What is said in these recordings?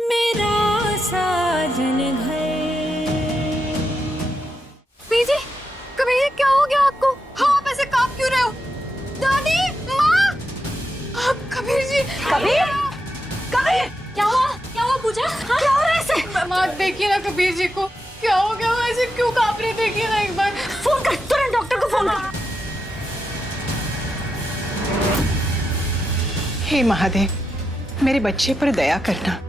मेरा साजन घर। पीजी, कभी ये क्या हो गया आपको? हाँ, आप ऐसे कांप क्यों रहे हो? दादी, माँ, कबीर जी। कबीर, कबीर, क्या हुआ पूजा? हाँ? क्या हो रहा है इसे? माँ देखिए ना कबीर जी को, क्या हो गया? वो ऐसे क्यों कांप रहे? देखिए ना एक बार। फोन कर, तुरंत डॉक्टर को फोन कर। हे महादेव, मेरे बच्चे पर दया करना,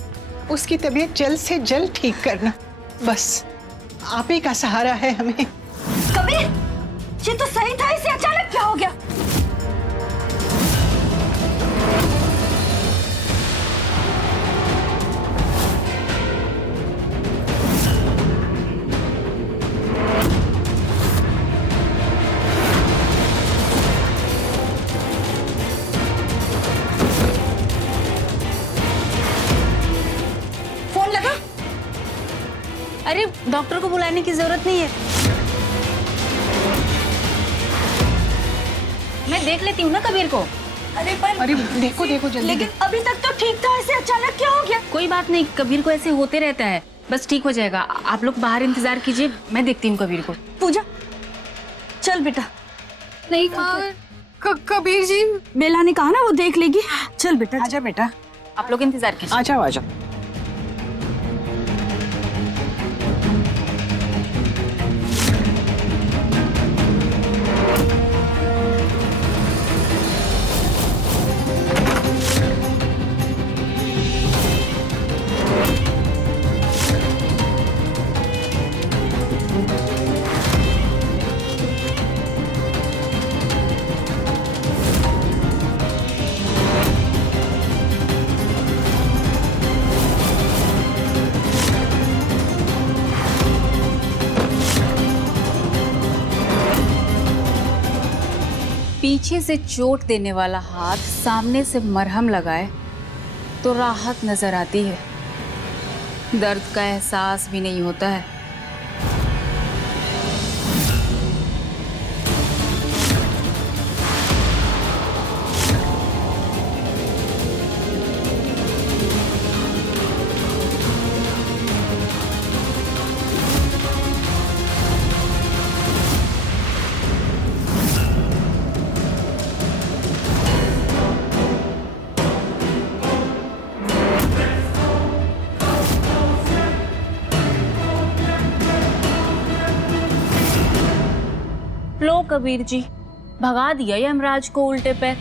उसकी तबीयत जल्द से जल्द ठीक करना, बस आप ही का सहारा है हमें। कबीर, ये तो सही था, इसे अचानक क्या हो गया? फोन लगा? अरे डॉक्टर को बुलाने की जरूरत नहीं है, मैं देख लेती हूँ ना कबीर को। अरे देखो देखो जल्दी। लेकिन अभी तक तो ठीक था, इसे अचानक क्या हो गया? कोई बात नहीं, कबीर को ऐसे होते रहता है, बस ठीक हो जाएगा। आप लोग बाहर इंतजार कीजिए, मैं देखती हूँ कबीर को। पूजा, चल बेटा। नहीं माँ, कबीर जी। बेला ने कहा ना वो देख लेगी। चल बेटा, आजा बेटा, आप लोग इंतजार कीजिए। आ जाओ आ जाओ। पीछे से चोट देने वाला हाथ सामने से मरहम लगाए तो राहत नजर आती है, दर्द का एहसास भी नहीं होता है। लो कबीर जी, भगा दिया यमराज को उल्टे पैर।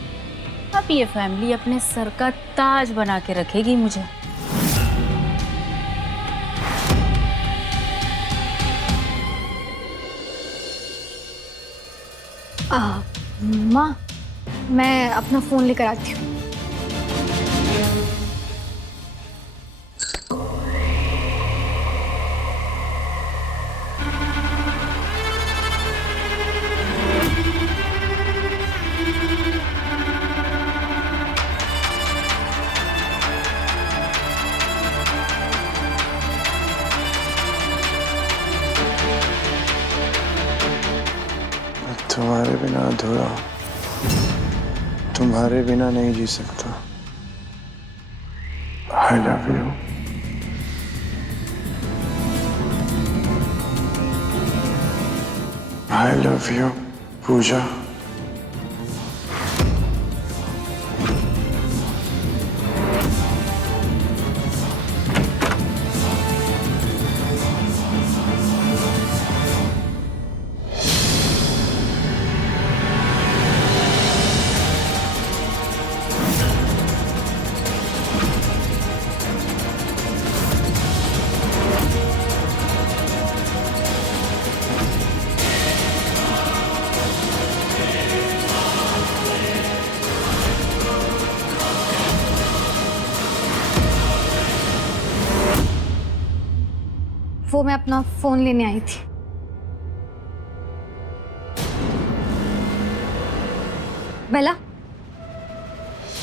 अब ये फैमिली अपने सर का ताज बना के रखेगी मुझे। माँ, मैं अपना फोन लेकर आती हूँ। तुम्हारे बिना अधूरा, तुम्हारे बिना नहीं जी सकता। I love you. I love you, पूजा। वो मैं अपना फोन लेने आई थी। बेला,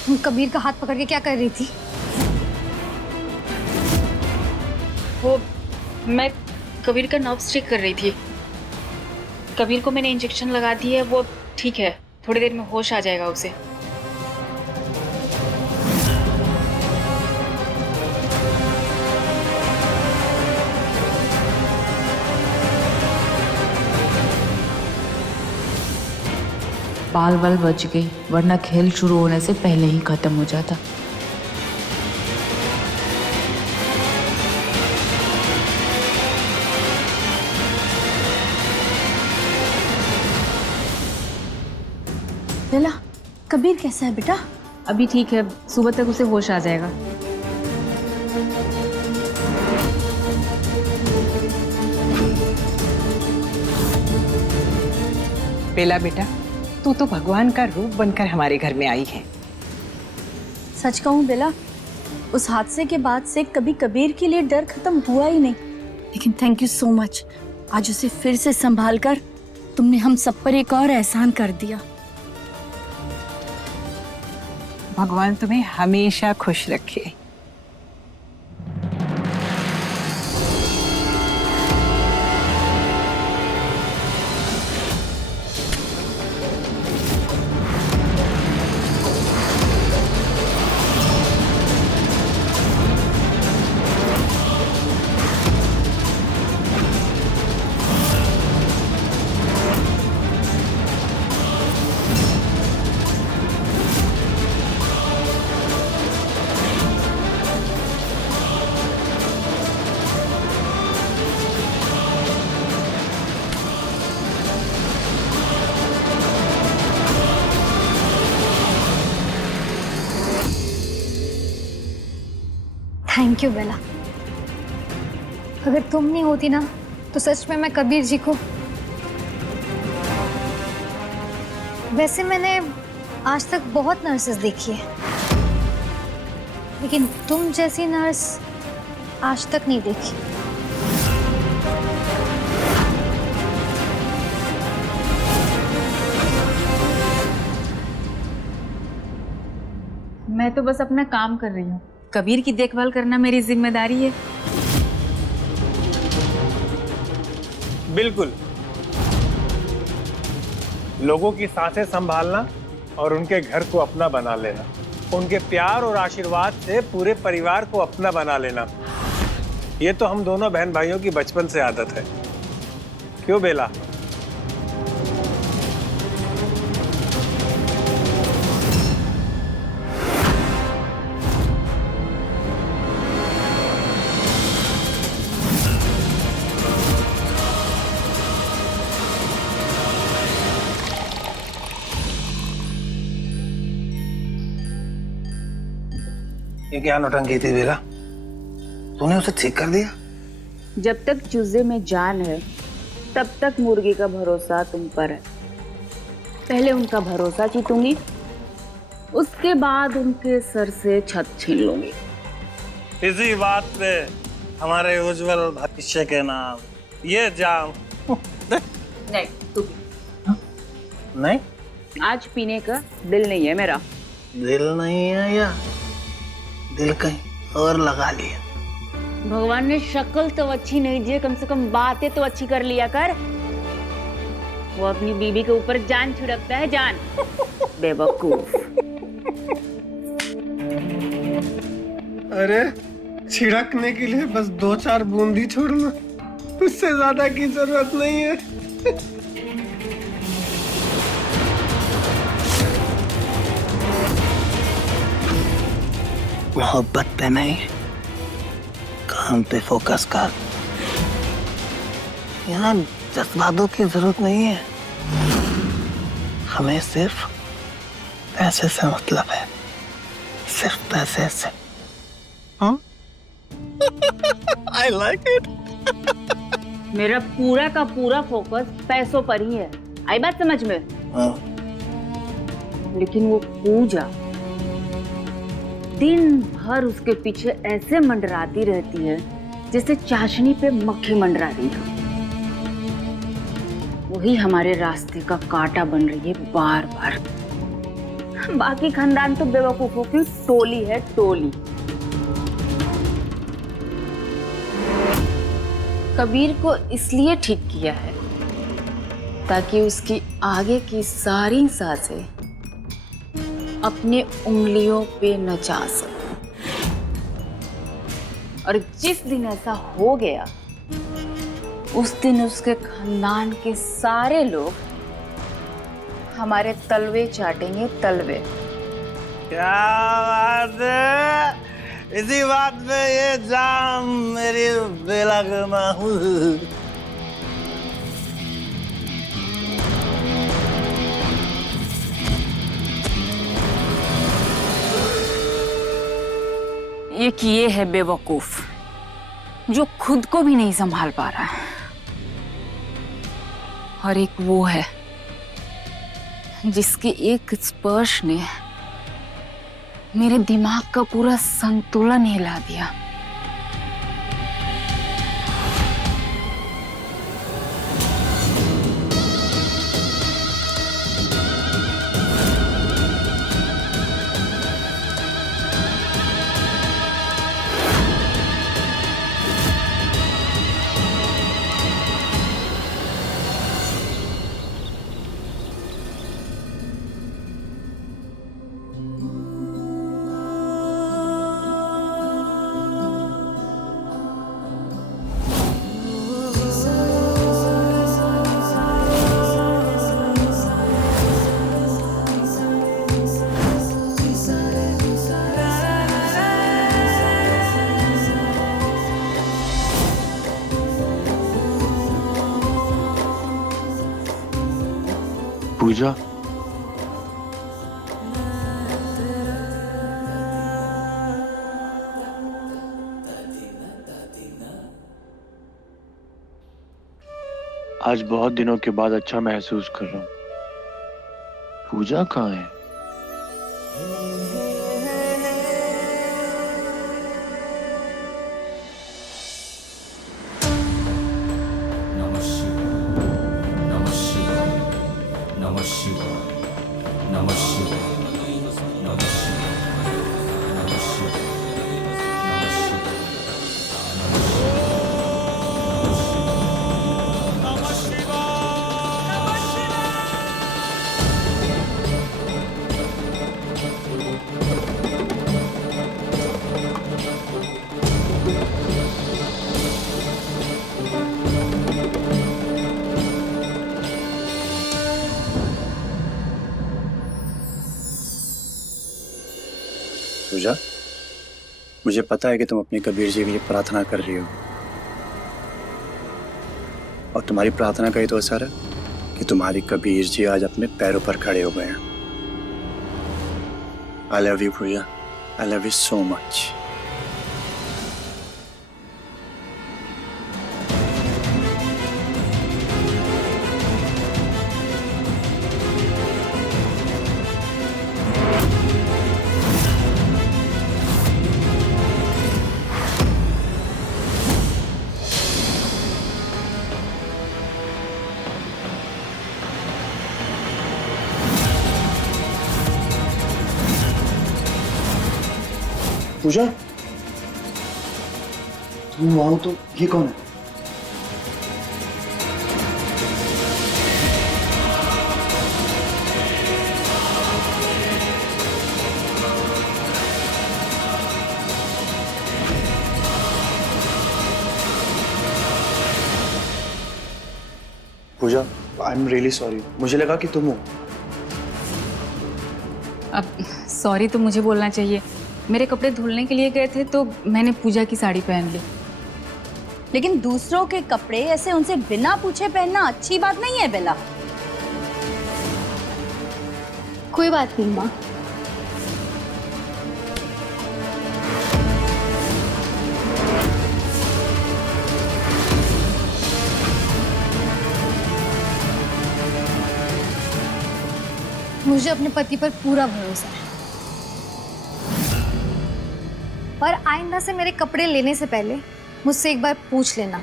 तुम कबीर का हाथ पकड़ के क्या कर रही थी? वो मैं कबीर का नर्व्स चेक कर रही थी। कबीर को मैंने इंजेक्शन लगा दी है, वो ठीक है, थोड़ी देर में होश आ जाएगा उसे। बाल बाल बच गई, वरना खेल शुरू होने से पहले ही खत्म हो जाता। बेला, कबीर कैसा है बेटा? अभी ठीक है, सुबह तक उसे होश आ जाएगा। बेला बेटा, तू तो भगवान का रूप बनकर हमारे घर में आई है। सच कहूँ बेला, उस हादसे के बाद से कभी कबीर के लिए डर खत्म हुआ ही नहीं। लेकिन थैंक यू सो मच, आज उसे फिर से संभाल कर तुमने हम सब पर एक और एहसान कर दिया। भगवान तुम्हें हमेशा खुश रखे। थैंक यू बेला। अगर तुम नहीं होती ना तो सच में मैं कबीर जी को। वैसे मैंने आज तक बहुत नर्सेस देखी है, लेकिन तुम जैसी नर्स आज तक नहीं देखी। मैं तो बस अपना काम कर रही हूँ, कबीर की देखभाल करना मेरी जिम्मेदारी है। बिल्कुल, लोगों की सांसें संभालना और उनके घर को अपना बना लेना, उनके प्यार और आशीर्वाद से पूरे परिवार को अपना बना लेना, ये तो हम दोनों बहन भाइयों की बचपन से आदत है। क्यों बेला? ये क्या नौटंकी थी बेला? तूने उसे ठीक कर दिया? जब तक चूजे में जान है तब तक मुर्गी का भरोसा तुम पर है। पहले उनका भरोसा जीतूंगी, उसके बाद उनके सर से छत छीन लूंगी। इसी बात पे हमारे उज्जवल भविष्य के नाम ये जाम। नहीं, तू नहीं, आज पीने का दिल नहीं है मेरा। दिल नहीं है या दिल कहीं और लगा लिया? भगवान ने शक्ल तो अच्छी नहीं दी, कम से कम बातें तो अच्छी कर लिया कर। वो अपनी बीवी के ऊपर जान छिड़कता है, जान। बेवकूफ। अरे छिड़कने के लिए बस 2-4 बूंदी छोड़ना, उससे ज्यादा की जरूरत नहीं है। मोहब्बत पे नहीं, काम पे फोकस कर। यहाँ जज्बातों की जरूरत नहीं है, हमें सिर्फ पैसे से मतलब है, सिर्फ पैसे से। I like it. मेरा पूरा का पूरा फोकस पैसों पर ही है, आई बात समझ में? हाँ। लेकिन वो पूजा दिन भर उसके पीछे ऐसे मंडराती रहती है जैसे चाशनी पे मक्खी मंडरा रही हो। वही हमारे रास्ते का कांटा बन रही है बार बार। बाकी खानदान तो बेवकूफों की टोली है, टोली। कबीर को इसलिए ठीक किया है ताकि उसकी आगे की सारी सांसें अपने उंगलियों पे नचा सके। और जिस दिन ऐसा हो गया उस दिन उसके खानदान के सारे लोग हमारे तलवे चाटेंगे, तलवे। क्या बात है, इसी बात पे ये जाम मेरी बेला करना हूँ। एक ये है बेवकूफ जो खुद को भी नहीं संभाल पा रहा है, और एक वो है जिसके एक स्पर्श ने मेरे दिमाग का पूरा संतुलन हिला दिया। पूजा, आज बहुत दिनों के बाद अच्छा महसूस कर रहा हूँ। पूजा कहाँ है? पूजा, मुझे पता है कि तुम अपने कबीर जी के लिए प्रार्थना कर रही हो, और तुम्हारी प्रार्थना का ही तो असर है कि तुम्हारी कबीर जी आज अपने पैरों पर खड़े हो गए हैं। I love you Puja, I love you so much. Puja, तुम वहां हो तो ये कौन है? Puja, I am really sorry, मुझे लगा कि तुम हो। अब सॉरी तो मुझे बोलना चाहिए, मेरे कपड़े धुलने के लिए गए थे तो मैंने पूजा की साड़ी पहन ली। लेकिन दूसरों के कपड़े ऐसे उनसे बिना पूछे पहनना अच्छी बात नहीं है बेला। कोई बात नहीं माँ। मुझे अपने पति पर पूरा भरोसा है, और आइंदा से मेरे कपड़े लेने से पहले मुझसे एक बार पूछ लेना,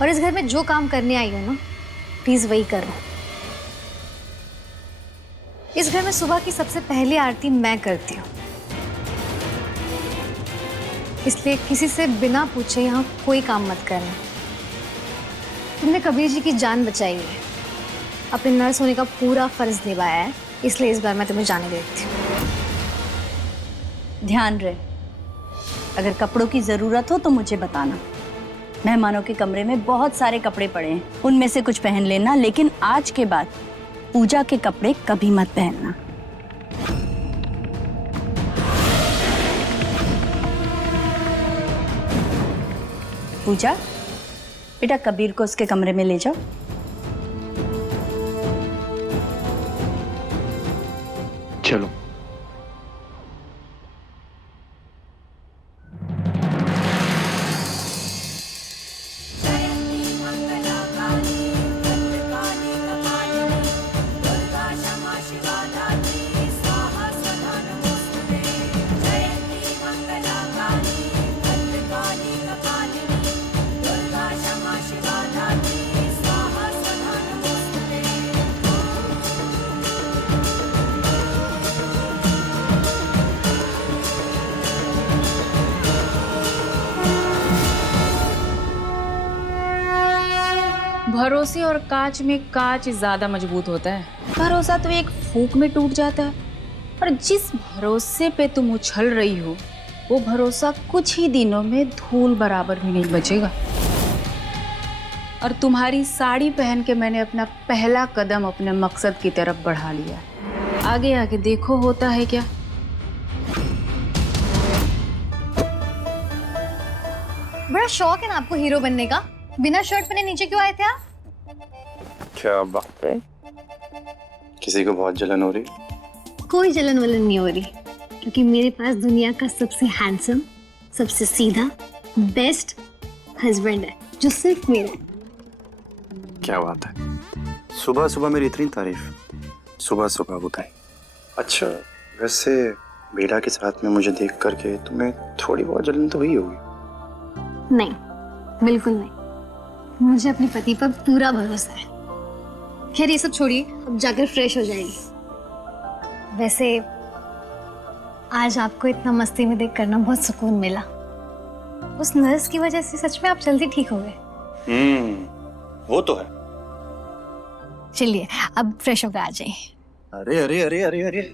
और इस घर में जो काम करने आई हो ना, प्लीज वही करो। इस घर में सुबह की सबसे पहली आरती मैं करती हूँ, इसलिए किसी से बिना पूछे यहाँ कोई काम मत करना। तुमने कबीर जी की जान बचाई है, अपने नर्स होने का पूरा फर्ज निभाया है, इसलिए इस बार मैं तुम्हें जाने देती हूँ। ध्यान रहे, अगर कपड़ों की जरूरत हो तो मुझे बताना। मेहमानों के कमरे में बहुत सारे कपड़े पड़े हैं, उनमें से कुछ पहन लेना, लेकिन आज के बाद पूजा के कपड़े कभी मत पहनना। पूजा, बेटा कबीर को उसके कमरे में ले जाओ। चलो। भरोसे और कांच में कांच ज्यादा मजबूत होता है। भरोसा तो एक फूंक में टूट जाता है, और जिस भरोसे पे तुम उछल रही हो वो भरोसा कुछ ही दिनों में धूल बराबर भी नहीं बचेगा। और तुम्हारी साड़ी पहन के मैंने अपना पहला कदम अपने मकसद की तरफ बढ़ा लिया। आगे आगे देखो होता है क्या। बड़ा शौक है ना आपको हीरो बनने का। बिना शर्ट पहने नीचे क्यों आए थे आप? क्या बात है, किसी को बहुत जलन हो रही? कोई जलन वलन नहीं हो रही, क्योंकि मेरे पास दुनिया का सबसे हैंडसम, सबसे सीधा, बेस्ट हस्बैंड है जो सिर्फ मेरा है। क्या बात है, सुबह सुबह मेरी इतनी तारीफ, सुबह सुबह बताई। अच्छा वैसे बेला के साथ में मुझे देख करके तुम्हें थोड़ी बहुत जलन तो हुई होगी? नहीं, बिल्कुल नहीं। मुझे अपने पति पर पूरा भरोसा है। खैर ये सब छोड़िए, अब जाकर फ्रेश हो जाएगी। वैसे आज आपको इतना मस्ती में देख कर ना बहुत सुकून मिला। उस नर्स की वजह से सच में आप जल्दी ठीक हो गए। वो तो है। चलिए अब फ्रेश होकर आ जाइए। अरे अरे अरे अरे अरे,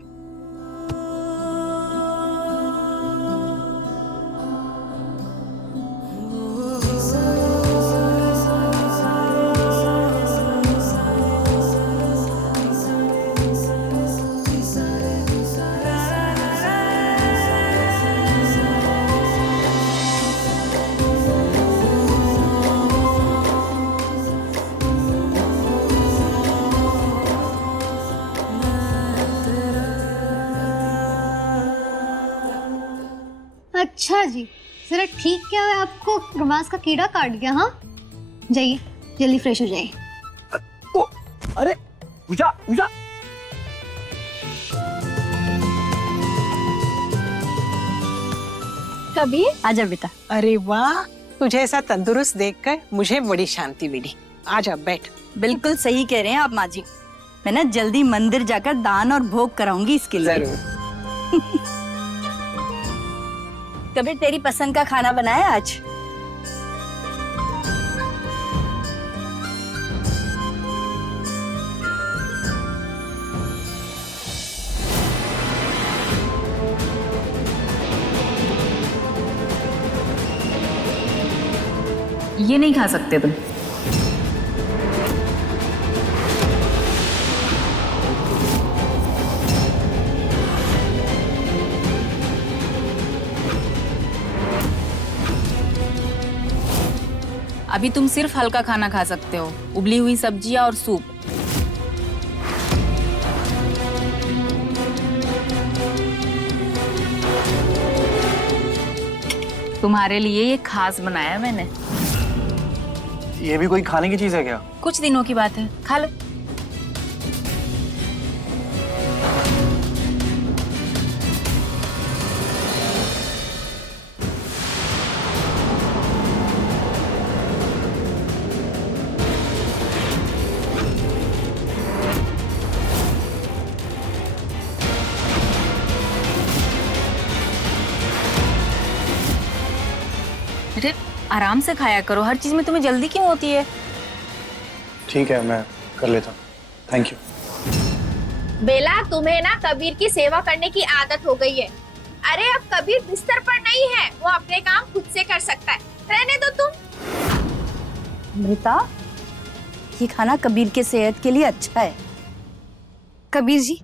अच्छा जी, जरा ठीक क्या है, आपको प्रवास का कीड़ा काट गया? हाँ जाइए जल्दी फ्रेश हो जाइए। अरे पूजा पूजा, कबीर आजा बेटा। अरे वाह, तुझे ऐसा तंदुरुस्त देखकर मुझे बड़ी शांति मिली। आजा बैठ। बिल्कुल सही कह रहे हैं आप माँ जी। मैं ना जल्दी मंदिर जाकर दान और भोग कराऊंगी इसके लिए। जरूर। कबीर तेरी पसंद का खाना बनाया आज? ये नहीं खा सकते तुम। अभी तुम सिर्फ हल्का खाना खा सकते हो, उबली हुई सब्जियां और सूप। तुम्हारे लिए ये खास बनाया मैंने। ये भी कोई खाने की चीज है क्या? कुछ दिनों की बात है, खा लो। अरे आराम से खाया करो, हर चीज में तुम्हें जल्दी क्यों होती है? ठीक है मैं कर लेता हूँ, थैंक यू। बेला, तुम्हें ना कबीर की सेवा करने की आदत हो गई है। अरे अब कबीर बिस्तर पर नहीं है, वो अपने काम खुद से कर सकता है, रहने दो तुम। अमृता, ये खाना कबीर के सेहत के लिए अच्छा है। कबीर जी,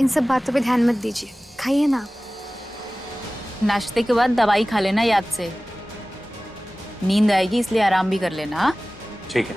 इन सब बातों पे ध्यान मत दीजिए, खाइए ना। नाश्ते के बाद दवाई खा लेना याद से। नींद आएगी इसलिए आराम भी कर लेना। हाँ? ठीक है।